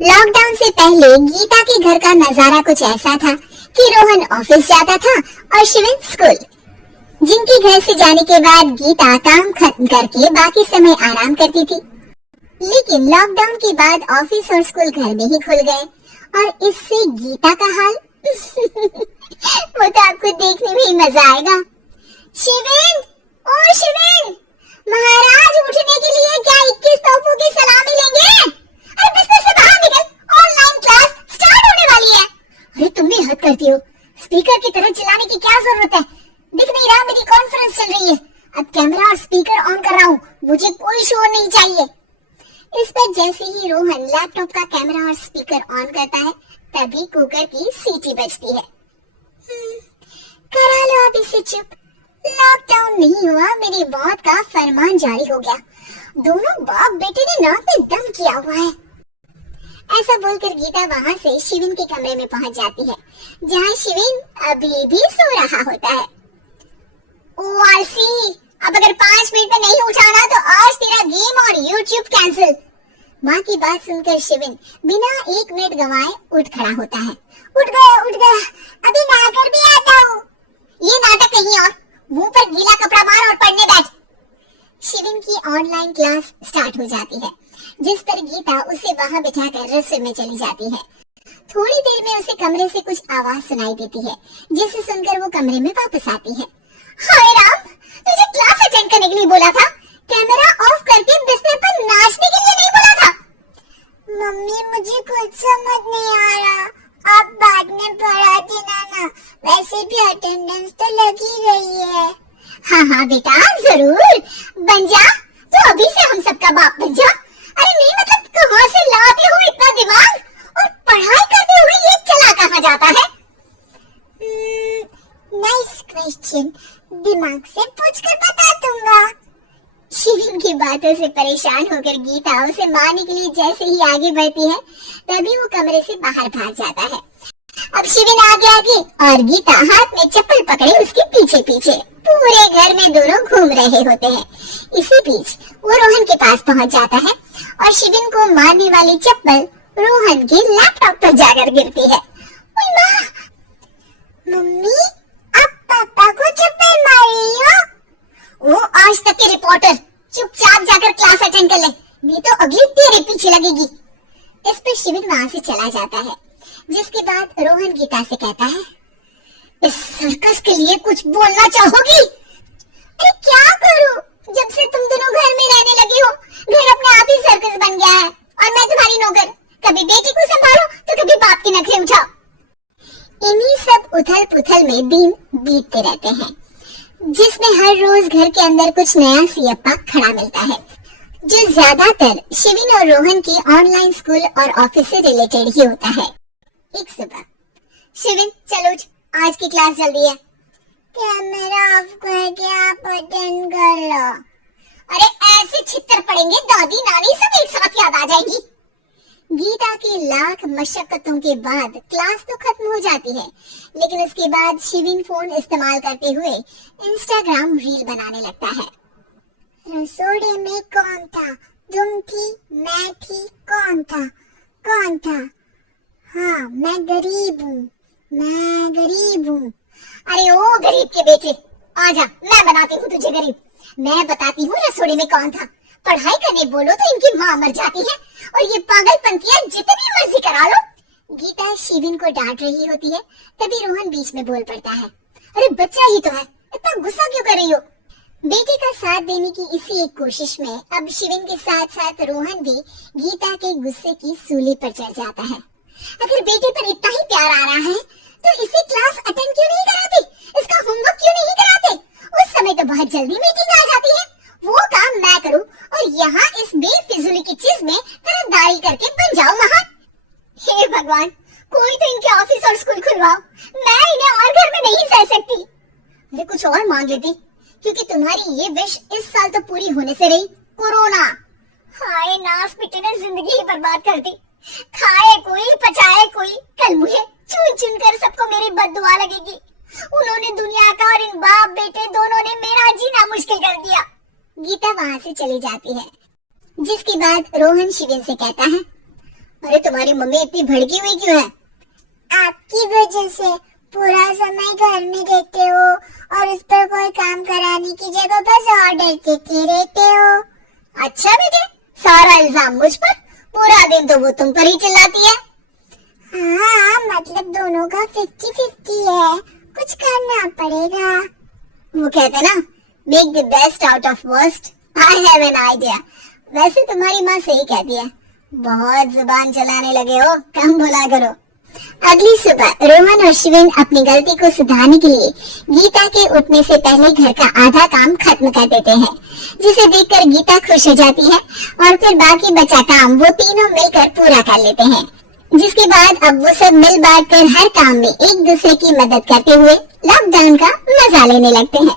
Lockdown से पहले गीता के घर का नजारा कुछ ऐसा था कि रोहन ऑफिस जाता था और शिवन स्कूल। जिनके घर से जाने के बाद गीता काम खत्म करके बाकी समय आराम करती थी। लेकिन लॉकडाउन के बाद ऑफिस और स्कूल घर में ही खुल गए और इससे गीता का हाल वो तो आपको देखने में ही मजा आएगा। शिवन, ओ शिवन, महाराज उठने के लिए क्या 21 तोपों की सलामी लेंगे? अरे बिस्तर से बाहर निकल, ऑनलाइन क्लास स्टार्ट होने वाली है। अरे तुम भी हद करती हो, स्पीकर की तरह चिल्लाने की क्या जरूरत है? दिख नहीं रहा मेरी कॉन्फ्रेंस चल रही है। अब कैमरा और स्पीकर ऑन कर रहा हूँ, मुझे कोई शोर नहीं चाहिए। इस पर जैसे ही रोहन लैपटॉप का कैमरा और स्पीकर ऑन करता है तभी कुकर की सीटी बजती है। करा लो अब इसे चुप। लॉकडाउन नहीं हुआ, मेरी मौत का फरमान जारी हो गया। दोनों बाप बेटे ने नाक में दम किया हुआ है। ऐसा बोलकर गीता वहाँ से शिवन के कमरे में पहुँच जाती है, जहाँ शिवन अभी भी सो रहा होता है। ओ आलसी, अब अगर 5 मिनट में नहीं उठाना तो आज तेरा गेम और यूट्यूब कैंसिल। माँ की बात सुनकर शिवन बिना 1 मिनट गंवाए उठ खड़ा होता है। उठ गया, अभी नहाकर भी आता हूँ। ये नाटक नहीं और, मुंह पर गीला कपड़ा मार और पढ़ने बैठ। शिवन की ऑनलाइन क्लास स्टार्ट हो जाती है, जिस पर गीता उसे वहां बिठाकर रसोई में चली जाती है। थोड़ी देर में उसे कमरे से कुछ आवाज सुनाई देती है, जिसे सुनकर वो कमरे में वापस आती है। हाय राम, तुझे क्लास अटेंड करने के लिए बोला था, कैमरा ऑफ करके बिस्तर पर नाचने के लिए नहीं बोला था। मम्मी मुझे कुछ समझ नहीं आ रहा, आप बाद में पढ़ा देना ना, वैसे भी अटेंडेंस तो लगी गई है। हाँ बेटा जरूर, बन जा तो अभी से हम सबका बाप बन जा। अरे नहीं मतलब कहाँ से लाते हो इतना दिमाग, और पढ़ाई करते हुए ये चला कहाँ जाता है? नाइस क्वेश्चन, दिमाग से पूछ कर बता दूंगा। शिवन की बातों से परेशान होकर गीता उसे मारने के लिए जैसे ही आगे बढ़ती है तभी वो कमरे से बाहर भाग जाता है। अब शिवन आगे और गीता हाथ में चप्पल पकड़े उसके पीछे पीछे पूरे घर में दोनों घूम रहे होते हैं। इसी बीच वो रोहन के पास पहुंच जाता है और शिवन को मारने वाली चप्पल रोहन के लैपटॉप पर जाकर गिरती है। मम्मी, आप पापा को चप्पल मारी हो? वो आज तक के रिपोर्टर, चुपचाप जाकर क्लास अटेंड कर ले, नहीं तो अगली तेरे पीछे लगेगी। इस पर शिवन वहाँ से चला जाता है, जिसके बाद रोहन गीता से कहता है, इस सर्कस के लिए कुछ बोलना चाहोगी? अरे क्या करूं, जब से तुम दोनों घर में रहने लगे हो, घर अपने आप ही सर्कस बन गया है और मैं तुम्हारी नौकर। कभी बेटी को संभालो तो कभी बाप के नखरे उठाओ। इन्हीं सब उथल पुथल में दिन बीतते रहते हैं, जिसमें हर रोज घर के अंदर कुछ नया सियप्पा खड़ा मिलता है, जो ज्यादातर शिवन और रोहन की ऑनलाइन स्कूल और ऑफिस से रिलेटेड ही होता है। एक सुबह, शिवन चलो आज की क्लास जल्दी है। कैमरा ऑफ करके आप अटेंड कर लो। अरे ऐसे छितर पड़ेंगे दादी नानी सब एक साथ याद आ जाएगी। गीता की लाख मशक्कतों के बाद क्लास तो खत्म हो जाती है, लेकिन उसके बाद शिवन फोन इस्तेमाल करते हुए इंस्टाग्राम रील बनाने लगता है। रसोड़े में कौन था? तुम थी, मैं थी, कौन था? हाँ मैं गरीब हूँ। अरे ओ गरीब के बेटे, आजा मैं बनाती हूँ तुझे गरीब। मैं बताती हूँ रसोड़े में कौन था। पढ़ाई करने बोलो तो इनकी माँ मर जाती है और ये पागलपंतियां जितनी मर्जी करा लो। गीता शिवन को डांट रही होती है, तभी रोहन बीच में बोल पड़ता है, अरे बच्चा ही तो है, इतना गुस्सा क्यों कर रही हो? बेटे का साथ देने की इसी एक कोशिश में अब शिवन के साथ साथ रोहन भी गीता के गुस्से की सूली पर चढ़ जाता है। अगर बेटे पर इतना ही प्यार आ रहा है तो इसे क्लास अटेंड क्यों नहीं कराते? इसका होमवर्क क्यों नहीं कराते? उस समय तो बहुत जल्दी मीटिंग आ जाती है, वो काम मैं करूं और यहाँ इस बेफिजूली की चीज में तरफदारी करके बन जाओ महान। हे भगवान, कोई तो इनके ऑफिस और स्कूल खुलवाओ, मैं इन्हें और घर में नहीं सह सकती। मैं कुछ और मांग लेती, क्योंकि तुम्हारी ये विश इस साल तो पूरी होने से रही, कोरोना। हाय नास पिटे ने जिंदगी ही बर्बाद कर दी। खाए कोई पचाए कोई, कल मुझे चुन चुन कर सबको मेरी बद्दुआ लगेगी। उन्होंने दुनिया का और इन बाप बेटे दोनों ने मेरा जीना मुश्किल कर दिया। गीता वहाँ से चली जाती है, जिसके बाद रोहन शिवन से कहता है, अरे तुम्हारी मम्मी इतनी भड़की हुई क्यों है? आपकी वजह से। पूरा समय घर में रहते हो और उस पर कोई काम कराने की जगह बस ऑर्डर देते रहते हो। अच्छा बेटे, सारा इल्जाम मुझ पर? पूरा दिन तो वो तुम पर ही चिल्लाती है। हाँ, मतलब दोनों का 50-50 है, कुछ करना पड़ेगा। वो कहते ना, make the best out of worst. I have an idea. वैसे तुम्हारी माँ सही कहती है, बहुत जुबान चलाने लगे हो, कम बोला करो। अगली सुबह रोहन और शिवेन अपनी गलती को सुधारने के लिए गीता के उठने से पहले घर का आधा काम खत्म कर देते हैं, जिसे देखकर गीता खुश हो जाती है और फिर बाकी बचा काम वो तीनों मिलकर पूरा कर लेते हैं। जिसके बाद अब वो सब मिल बांट कर हर काम में एक दूसरे की मदद करते हुए लॉकडाउन का मजा लेने लगते हैं।